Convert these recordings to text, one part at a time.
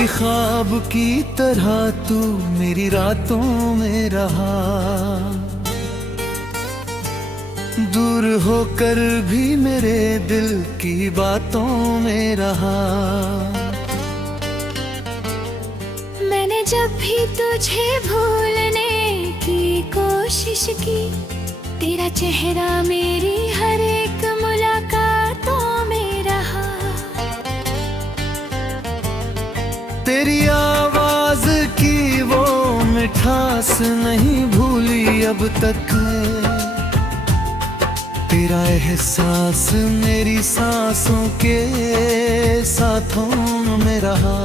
किसी ख्वाब की तरह तू मेरी रातों में रहा, दूर होकर भी मेरे दिल की बातों में रहा। मैंने जब भी तुझे भूलने की कोशिश की, तेरा चेहरा मेरी हर एक मुलाकातों में रहा। तेरी आवाज की वो मिठास नहीं भूली अब तक, तेरा एहसास मेरी सांसों के साथों में रहा।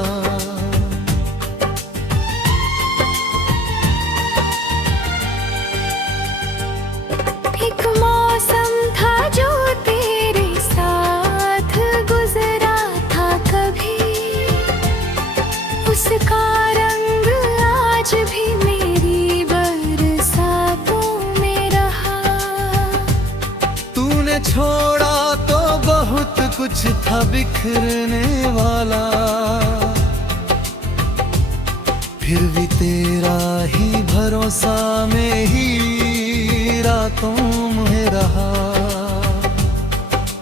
एक मौसम था जो तेरे साथ गुजरा था कभी, उसका रंग आज भी मेरी बरसातों में रहा। तूने छोड़ा तो बहुत कुछ था बिखरने वाला, फिर भी तेरा ही भरोसा में ही रातों में रहा।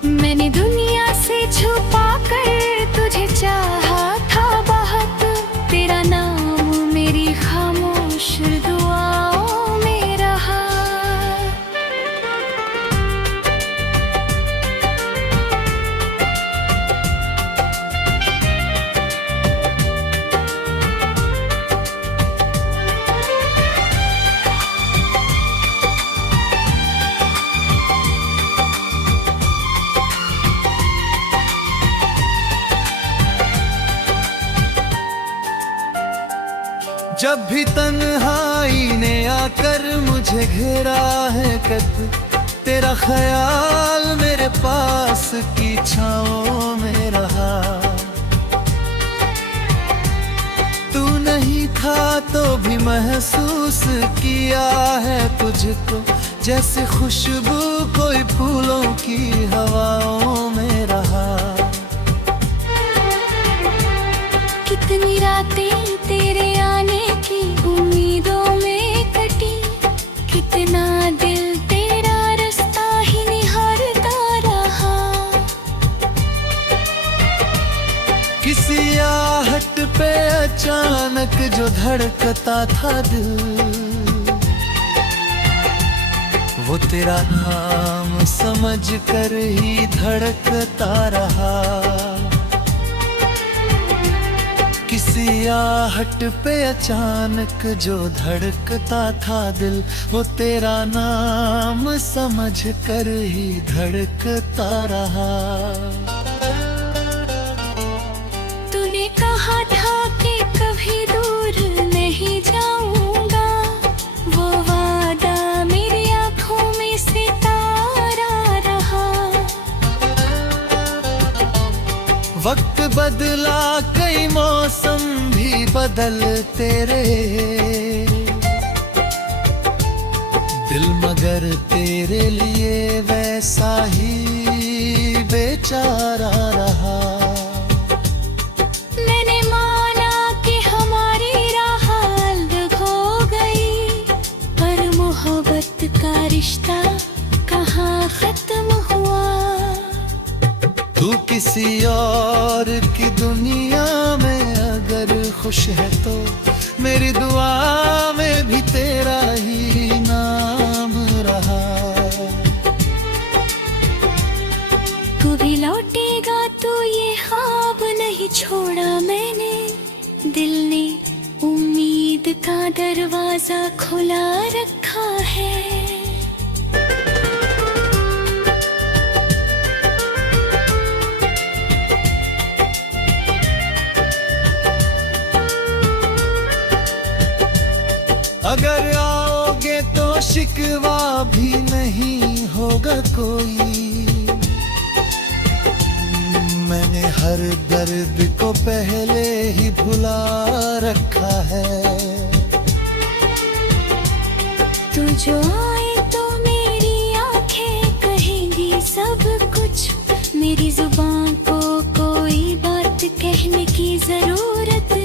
मैंने दुनिया से छुपा कर तुझे चाहा था बहुत, तेरा नाम मेरी खामोश दुआओं में रहा। जब भी तन्हाई ने आकर मुझे घेरा है कद, तेरा ख्याल मेरे पास की छाँव में रहा। तू नहीं था तो भी महसूस किया है तुझको, जैसे खुशबू कोई फूलों की हवाओं में रहा। कितनी रातें तेरे आने की उम्मीदों में कटी, कितना दिल तेरा रास्ता ही निहारता रहा। किसी आहट पे अचानक जो धड़कता था दिल, वो तेरा नाम समझ कर ही धड़कता रहा। किसी आहट पे अचानक जो धड़कता था दिल, वो तेरा नाम समझ कर ही धड़कता रहा। तूने कहा था कि कभी दूर नहीं जाऊंगा, वो वादा मेरी आंखों में सितारा रहा। वक्त बदला कई मौसम भी बदलते रहे, दिल मगर तेरे लिए वैसा ही बेचारा रहा। मैंने माना कि हमारी राह अलग हो गई, पर मोहब्बत का रिश्ता कहाँ खत्म हुआ। तू किसी और की दुनिया में अगर खुश है तो मेरी दुआ में भी तेरा ही नाम रहा। तू भी लौटेगा तो ये ख्वाब नहीं छोड़ा मैंने, दिल ने उम्मीद का दरवाजा खुला रखा है। अगर आओगे तो शिकवा भी नहीं होगा कोई, मैंने हर दर्द को पहले ही भुला रखा है। तू जो आए तो मेरी आंखें कहेंगी सब कुछ, मेरी जुबान को कोई बात कहने की जरूरत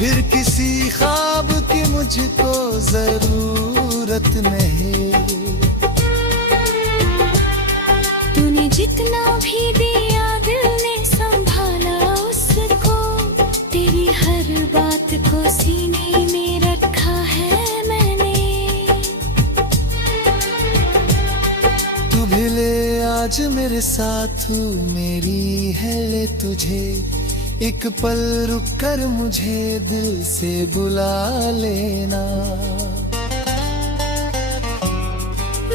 फिर किसी ख्वाब की मुझको जरूरत नहीं। तूने जितना भी दिया दिल ने संभाला उसको, तेरी हर बात को सीने में रखा है मैंने। तू भी ले आज मेरे साथ, मेरी है ले तुझे, एक पल रुक कर मुझे दिल से बुला लेना।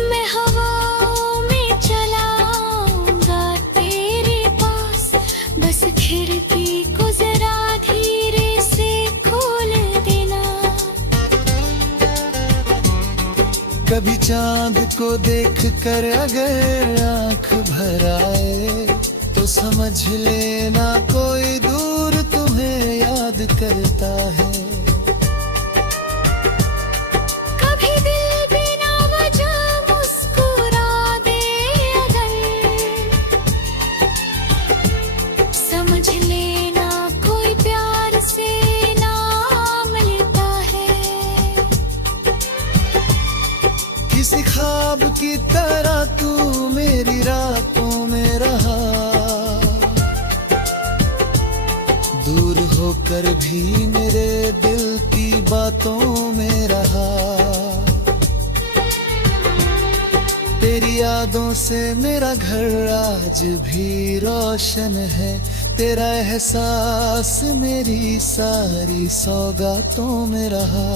मैं हवाओं में चलाऊंगा तेरे पास, बस खिड़की को जरा धीरे से खोल देना। कभी चांद को देख कर अगर आंख भर आए तो समझ लेना कोई दूर तुम्हें याद करता है। कभी दिल बिना वजह मुस्कुरा दे अगर, समझ लेना कोई प्यार से नाम लेता है। किसी ख्वाब की तरह तू मेरी रातों में रहा, दूर होकर भी मेरे दिल की बातों में रहा। तेरी यादों से मेरा घर आज भी रोशन है, तेरा एहसास मेरी सारी सौगातों में रहा।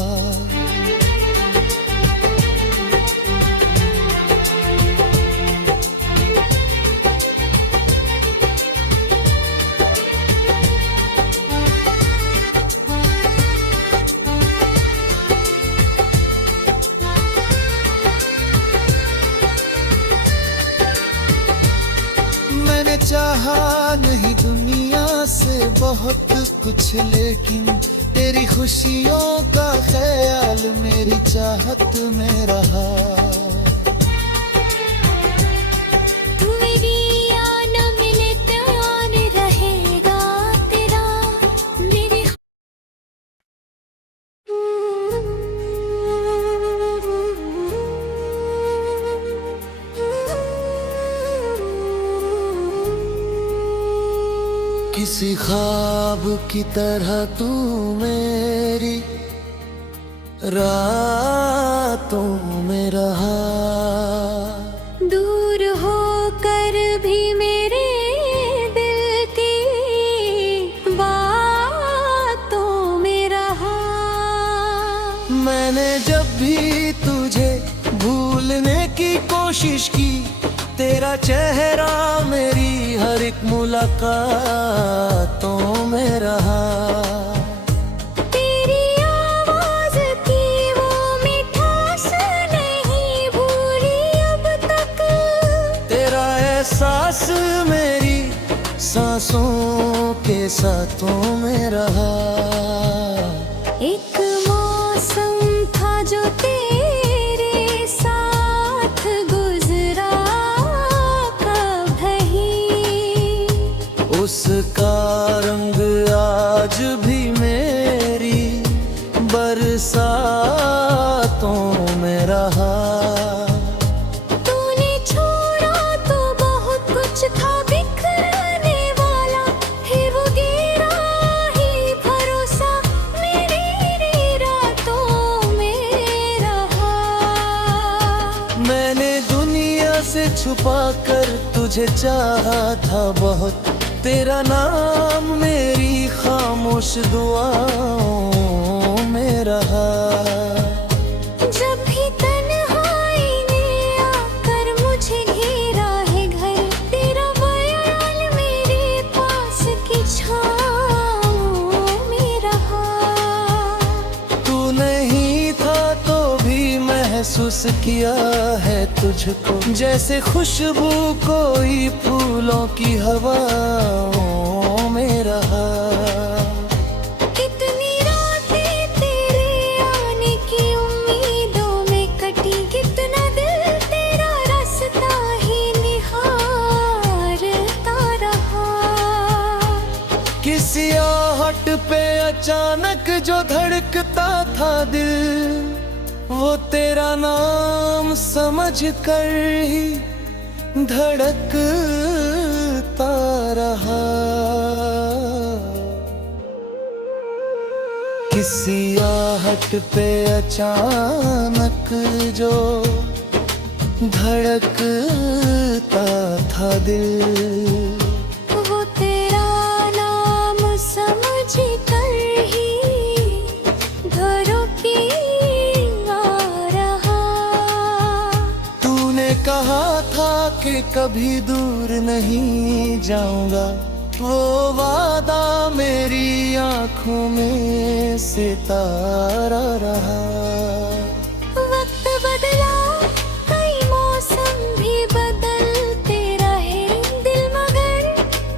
मैंने चाहा नहीं दुनिया से बहुत कुछ, लेकिन तेरी खुशियों का ख्याल मेरी चाहत में रहा। तू मेरी या न मिले प्यार रहेगा तेरा मेरी। किसी ख्वाब की तरह तू मेरी रातों में रहा, दूर होकर भी मेरे दिल की बातों में रहा। मैंने जब भी तुझे भूलने की कोशिश की, तेरा चेहरा मेरी हर एक मुलाकातों में रहा। तेरी आवाज की वो मिठास नहीं भूली अब तक, तेरा एहसास मेरी सांसों के साथों में रहा। एक मौसम था जो तेरे साथ गुजरा कभी, उसका रंग आज भी मेरी बरसातों में रहा। तूने छोड़ा तो बहुत कुछ था बिखरने वाला, फिर वो गिरा ही भरोसा मेरी रातों में रहा। मैंने दुनिया से छुपा कर तुझे चाहा था बहुत, तेरा नाम मेरी खामोश दुआओं में रहा। जब भी तन्हाई ने आकर मुझे घेरा है घर, तेरा ख्याल मेरे पास की छाँव में रहा। तू नहीं था तो भी महसूस किया है तुझको, जैसे खुशबू कोई फूलों की हवाओं में रहा। कितनी रातें तेरे आने की उम्मीदों में कटी, कितना दिल तेरा रास्ता ही निहारता रहा। किसी आहट पे अचानक जो धड़कता था दिल, वो तेरा नाम समझ कर ही धड़कता रहा। किसी आहट पे अचानक जो धड़कता था दिल, वो तेरा नाम समझ कर ही धड़केगा रहा। तूने कहा था कि कभी दूर नहीं जाऊंगा, वो वादा मेरी आंखों में सितारा रहा। वक्त बदला, कई मौसम भी बदलते रहे, दिल मगर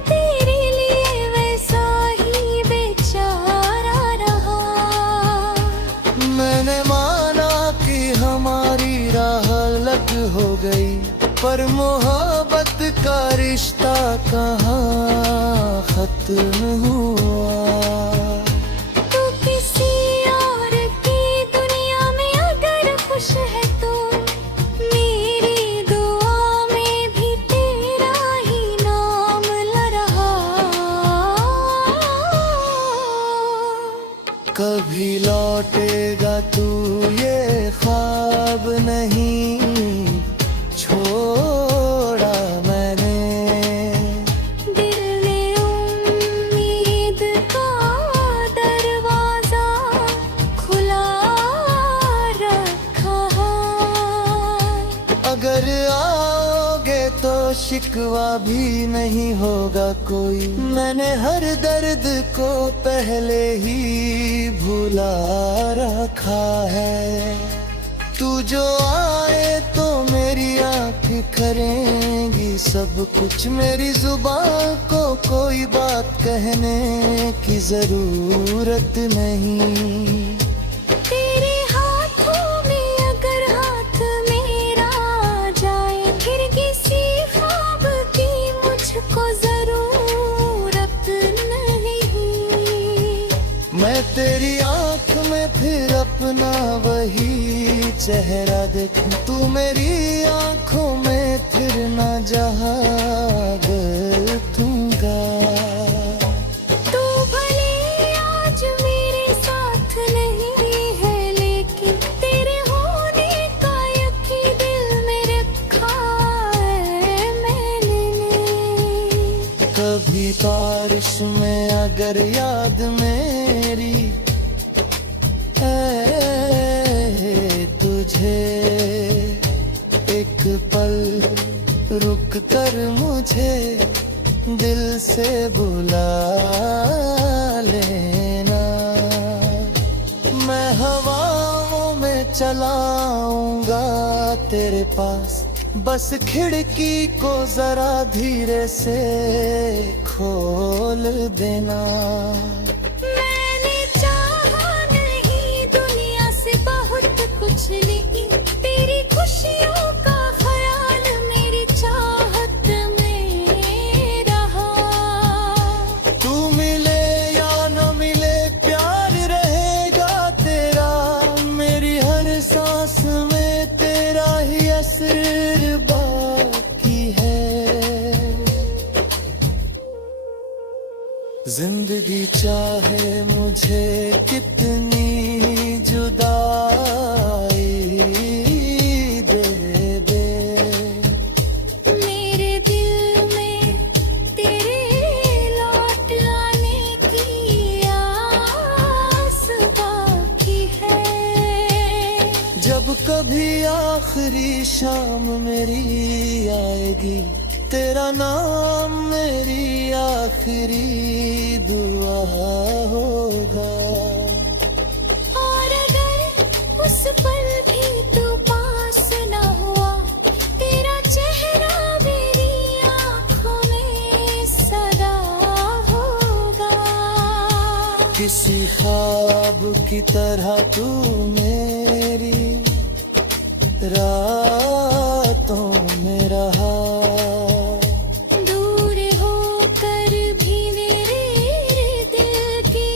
तेरे लिए वैसा ही बेचारा रहा। मैंने माना कि हमारी राह अलग हो गई, पर मोहब्बत का रिश्ता कहाँ खत्म हुआ। तू किसी और की दुनिया में अगर खुश है तो मेरी दुआ में भी तेरा ही नाम ला रहा। कभी लौटेगा तू ये ख्वाब नहीं छोड़ा मैंने, दिल में उम्मीद का दरवाजा खुला रखा है। अगर आओगे तो शिकवा भी नहीं होगा कोई, मैंने हर दर्द को पहले ही भुला रखा है। तू जो आए तो मेरी आँख करेंगी सब कुछ, मेरी जुबान को कोई बात कहने की जरूरत नहीं। तेरे हाथों में अगर हाथ मेरा आ जाए, फिर किसी ख्वाब की मुझको जरूरत नहीं। मैं तेरी आँख में फिर अपना वही चेहरा देखूं, तू मेरी आँखों में फिर न जहाग दूंगा। तू भले आज मेरे साथ नहीं है, लेकिन तेरे होने का यकीन दिल में रखा है मैंने। कभी बारिश में अगर याद मेरी है तुझे, एक पल रुक कर मुझे दिल से बुला लेना। मैं हवाओं में चलाऊंगा तेरे पास, बस खिड़की को जरा धीरे से खोल देना। मैंने चाहा नहीं दुनिया से बहुत कुछ, लेकिन तेरी खुशियों का ख्याल मेरी चाहत में रहा। तू मिले या न मिले प्यार रहेगा तेरा, मेरी हर सांस में तेरा ही असर बाकी है। जिंदगी चाहे मुझे कितनी जुदाई दे दे, मेरे दिल में तेरे लौट आने की आस बाकी है। जब कभी आखिरी शाम मेरी आएगी, तेरा नाम मेरी आखिरी दुआ होगा। और अगर उस पल भी तू पास न हुआ, तेरा चेहरा मेरी आँखों में सदा होगा। किसी ख्वाब की तरह तू मेरी रातों में रहा। दूर होकर भी मेरे दिल की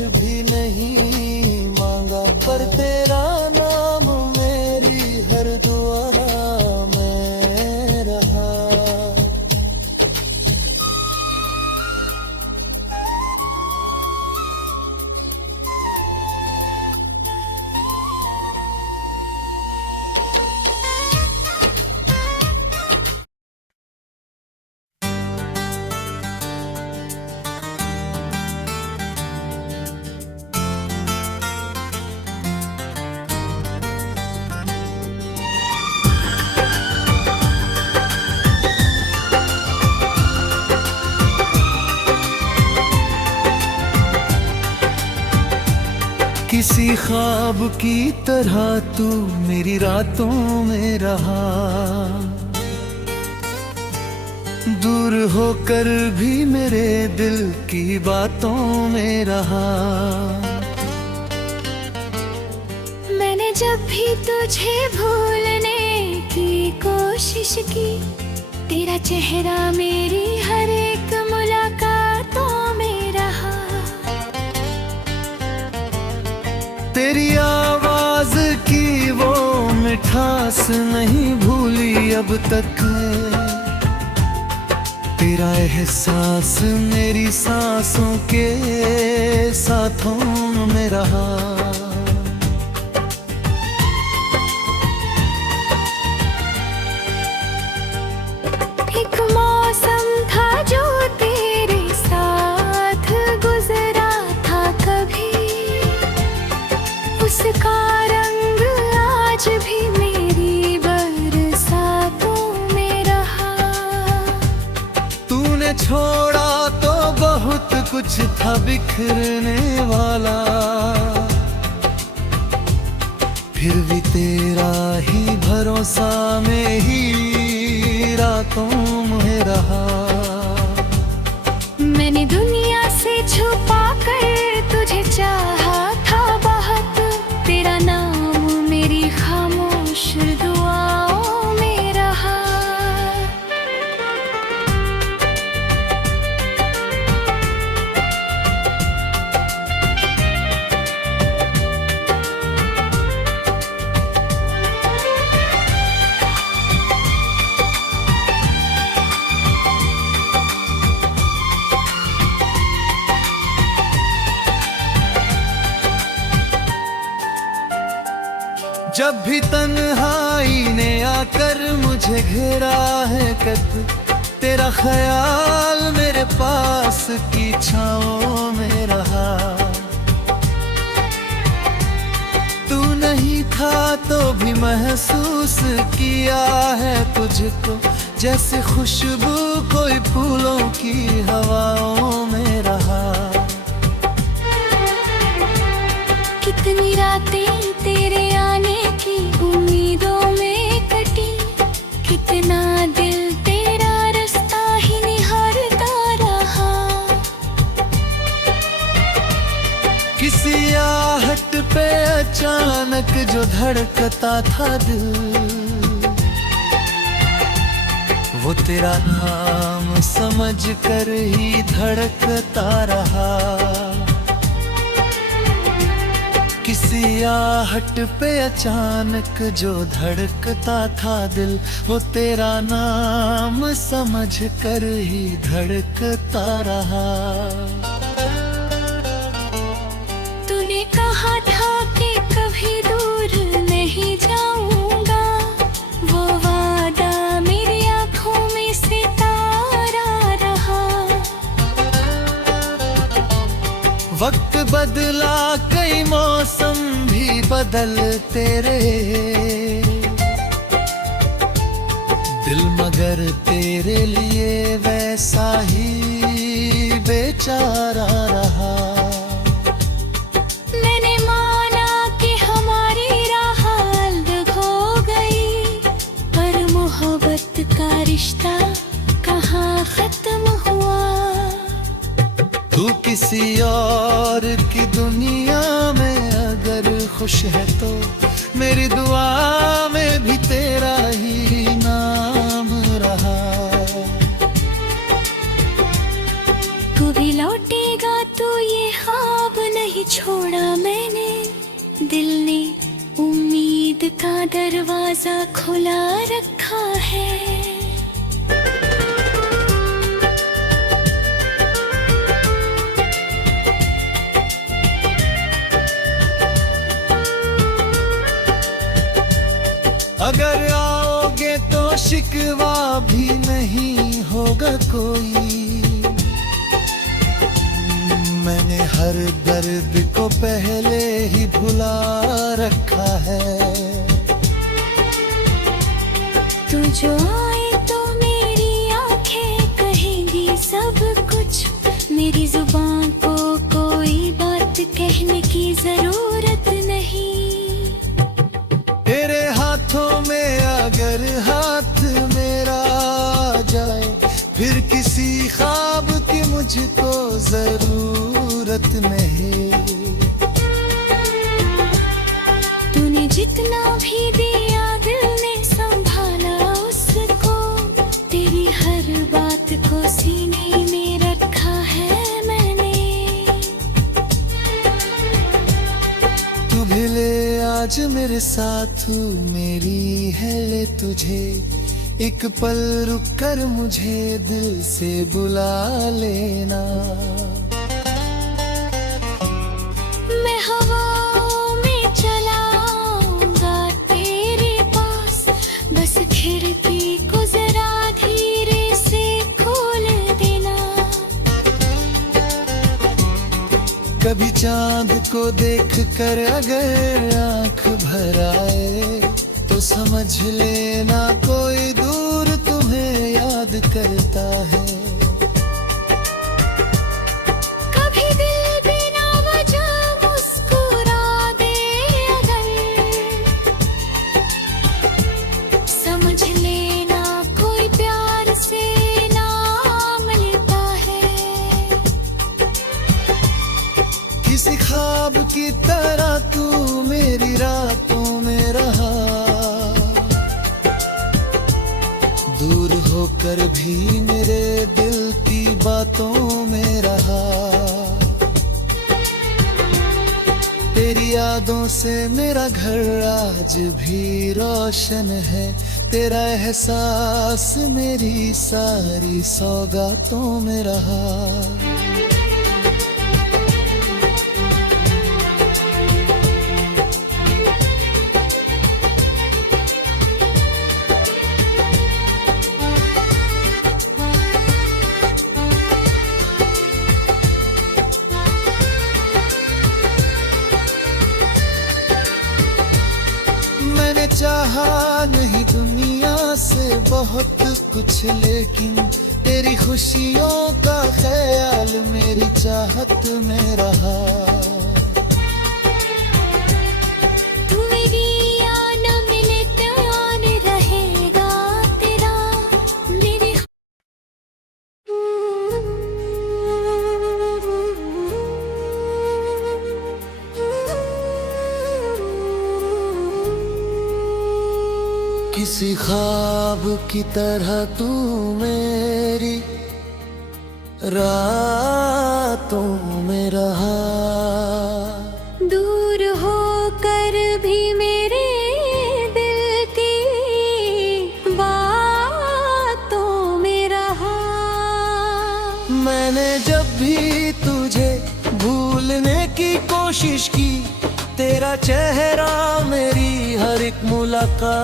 भी नहीं मांगा, पर तेरा नाम मेरी हर दुआ में रहा। किसी ख्वाब की तरह तू मेरी रातों में रहा, दूर होकर भी मेरे दिल की बातों में रहा। मैंने जब भी तुझे भूलने की कोशिश की, तेरा चेहरा मेरी हर एक मुलाकातों में रहा। तेरी आवाज की वो मिठास नहीं भूली अब तक, तेरा एहसास मेरी सांसों के साथों में रहा। एक मौसम था जो तेरे साथ गुजरा था कभी, उसका रंग आज भी मेरी बरसातों में रहा। तूने छोड़ा तो बहुत कुछ था बिखरने वाला, फिर भी तेरा ही भरोसा में ही रातों में रहा। मैंने दुनिया से छुपा कर तुझे चाहा था बहुत, तेरा नाम मेरी खामोश दुआओं में रहा। जब भी तन्हाई ने आकर मुझे घेरा है कद, तेरा ख्याल मेरे पास की छाँव में रहा। तू नहीं था तो भी महसूस किया है तुझको, जैसे खुशबू कोई फूलों की हवाओं में रहा। कितनी रातें तेरे आने की उम्मीदों में कटी, कितना दिल तेरा रास्ता ही निहारता रहा। किसी आहट पे अचानक जो धड़कता था दिल, वो तेरा नाम समझ कर ही धड़कता रहा। किसी आहट पे अचानक जो धड़कता था दिल, वो तेरा नाम समझ कर ही धड़कता रहा। तूने कहा था कि कभी दूर नहीं जाऊंगा, वो वादा मेरी आंखों में सितारा रहा। वक्त बदला कई मौसम भी बदलते रहे, दिल मगर तेरे लिए वैसा ही बेचारा रहा। मैंने माना कि हमारी राह अलग हो गई, पर मोहब्बत का रिश्ता कहाँ खत्म हुआ। तू किसी और की दुनिया में अगर खुश है तो मेरी दुआ में भी तेरा ही नाम रहा। तू भी लौटेगा तो ये ख्वाब नहीं अगर आओगे तो शिकवा भी नहीं होगा कोई। मैंने हर दर्द को पहले ही भुला रखा है। तू जो आए तो मेरी आंखें कहेंगी सब कुछ, मेरी जुबान को कोई बात कहने की जरूरत नहीं। तेरे हाथों में अगर हाथ मेरा आ जाए, फिर किसी ख्वाब की मुझको जरूरत नहीं। तूने जितना भी दिया दिल ने संभाला उसको, तेरी हर बात को सीने में रखा है मैंने। तू भी ले आज मेरे साथ, तू मेरी है ले तुझे। एक पल रुक कर मुझे दिल से बुला लेना। मैं हवाओं में चलाऊंगा तेरे पास, बस खिड़की को जरा धीरे से खोल देना। कभी चांद को देख कर अगर आंख भर आए, तो समझ लेना कोई दूर तुम्हें याद करता है। कभी दिल बिना वजह मुस्कुरा दे अगर, समझ लेना कोई प्यार से नाम लेता है। किसी ख्वाब की तरह तू मेरी रातों में रहा, दूर होकर भी मेरे दिल की बातों में रहा। तेरी यादों से मेरा घर आज भी रोशन है। तेरा एहसास मेरी सारी सौगातों में रहा। मैंने चाहा नहीं दुनिया से बहुत कुछ, लेकिन तेरी खुशियों का ख्याल मेरी चाहत में रहा। तू मेरी या न मिले ध्यान रहेगा तेरा मेरी। किसी ख्वाब की तरह तू मेरी रातों में रहा। दूर होकर भी मेरे दिल की बातों में रहा। मैंने जब भी तुझे भूलने की कोशिश की, तेरा चेहरा मेरी हर एक मुलाकातों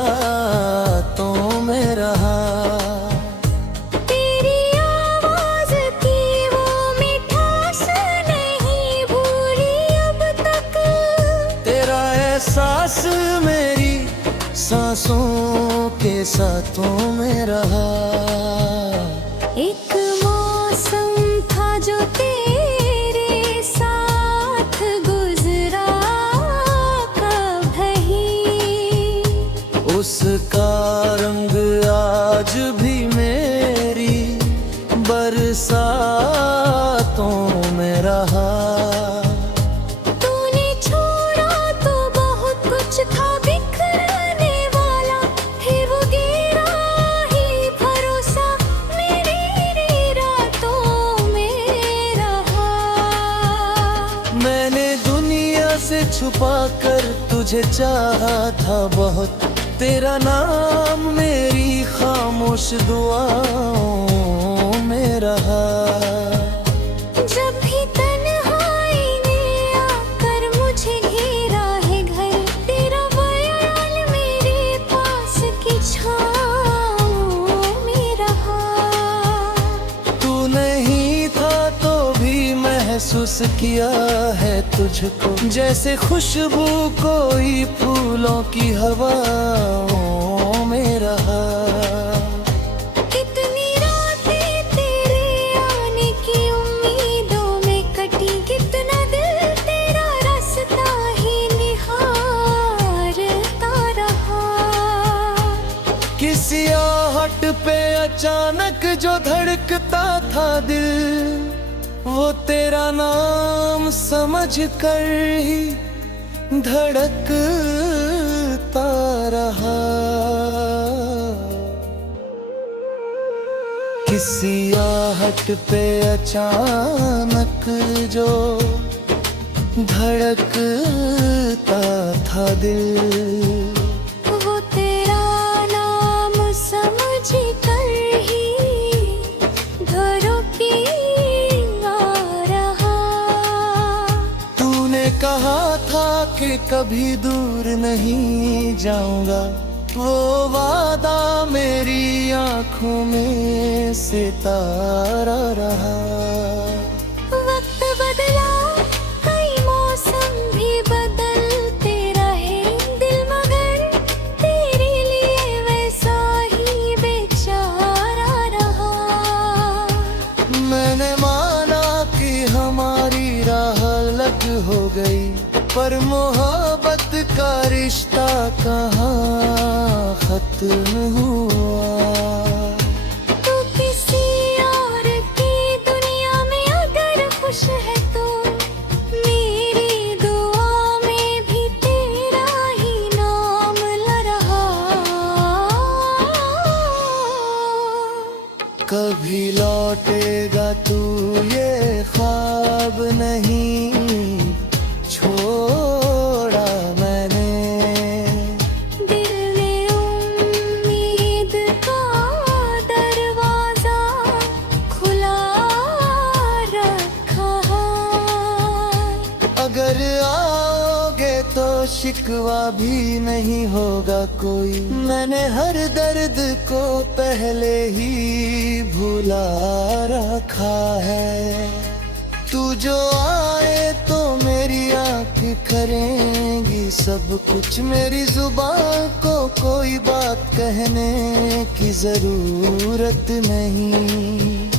में रहा। तेरी आवाज की वो मिठास नहीं भूली अब तक, तेरा एहसास मेरी सांसों के साथों में रहा। एक मौसम था जो तेरे साथ गुजरा कभी, उसका रंग आज भी मेरी बरसातों में रहा। तूने छोड़ा तो बहुत कुछ था बिखरने वाला, फिर वो गिरा ही भरोसा मेरी रातों में रहा। मैंने दुनिया से छुपा कर तुझे चाहा था बहुत, तेरा नाम मेरी खामोश दुआओं में रहा। जब भी तन्हाई ने आकर मुझे घेरा है घर, तेरा ख्याल मेरे पास महसूस किया है तुझको, जैसे खुशबू कोई फूलों की हवाओं में रहा। कितनी रातें तेरे आने की उम्मीदों में कटी, कितना दिल तेरा रास्ता ही निहारता रहा। किसी आहट पे अचानक जो धड़कता था दिल, वो तेरा नाम समझ कर ही धड़कता रहा। किसी आहट पे अचानक जो धड़कता था दिल, वो तेरा नाम समझ कर ही धड़केगा रहा। तूने कहा था कि कभी दूर नहीं जाऊंगा, वो वादा मेरी आंखों में सितारा रहा। वक्त बदला, कई मौसम भी बदलते रहे, दिल मगर तेरे लिए वैसा ही बेचारा रहा। मैंने माना कि हमारी राह अलग हो गई, पर मोहब्बत का रिश्ता कहाँ खत्म हुआ। तू किसी और की दुनिया में अगर खुश है तो मेरी दुआ में भी तेरा ही नाम ला रहा। कभी लौटेगा तू ये ख्वाब नहीं छोड़ा मैंने, दिल में उम्मीद का दरवाजा खुला रखा है। अगर आओगे तो शिकवा भी नहीं होगा कोई, मैंने हर दर्द को पहले ही भुला रखा है। तू जो आए तो मेरी आँख करेंगी सब कुछ, मेरी जुबान को कोई बात कहने की जरूरत नहीं।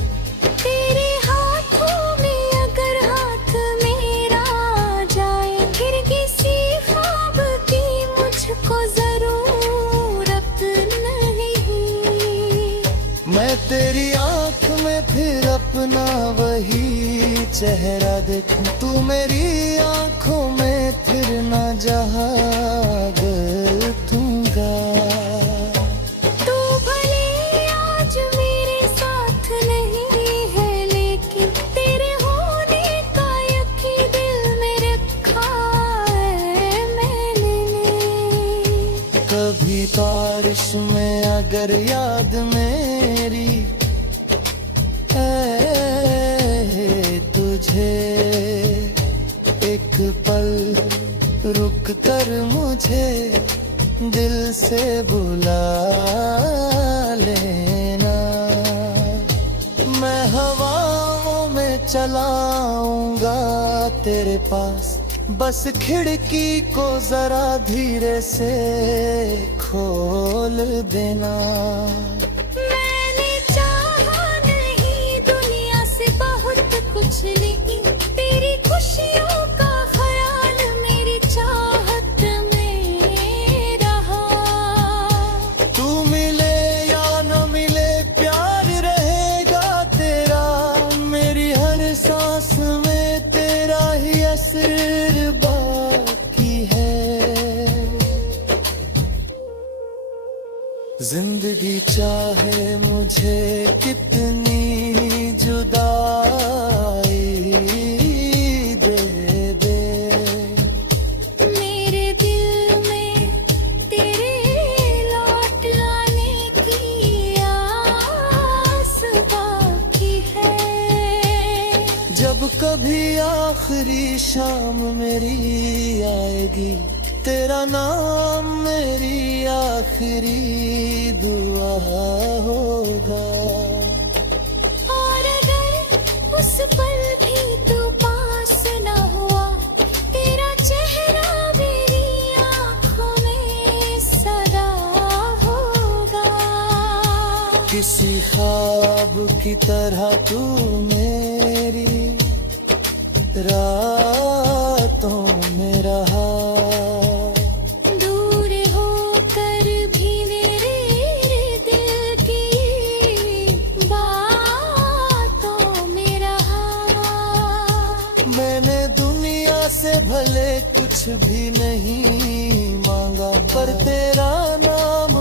तेरे हाथों में अगर हाथ मेरा आ जाए, फिर किसी ख्वाब की मुझको जरूरत नहीं। मैं तेरी आँख में फिर अपना वही चेहरा देखूं, तू मेरी आँखों में फिर न जहाग दूंगा। तू भले आज मेरे साथ नहीं है, लेकिन तेरे होने का यकीन दिल में रखा है मैंने। कभी बारिश में अगर याद मेरी तुझे एक पल रुक कर मुझे दिल से बुला लेना। मैं हवाओं में चलाऊंगा तेरे पास, बस खिड़की को जरा धीरे से खोल देना। मैंने चाहा नहीं दुनिया से बहुत कुछ, लेकिन तेरी खुशियों का ख्याल मेरी चाहत में रहा। तू मिले या न मिले प्यार रहेगा तेरा, मेरी हर सांस में तेरा ही असर बाकी है। जिंदगी चाहे मुझे कितनी जुदाई दे दे, मेरे दिल में तेरे लौट लाने की आस बाकी है। जब कभी आखिरी शाम मेरी आएगी, तेरा नाम मेरी आखिरी दुआ होगा। और अगर उस पल भी तू किसी ख्वाब की तरह तू मेरी रातों में रहा। दूर होकर भी मेरे दिल की बातों में रहा। मैंने दुनिया से भले कुछ भी नहीं मांगा, पर तेरा नाम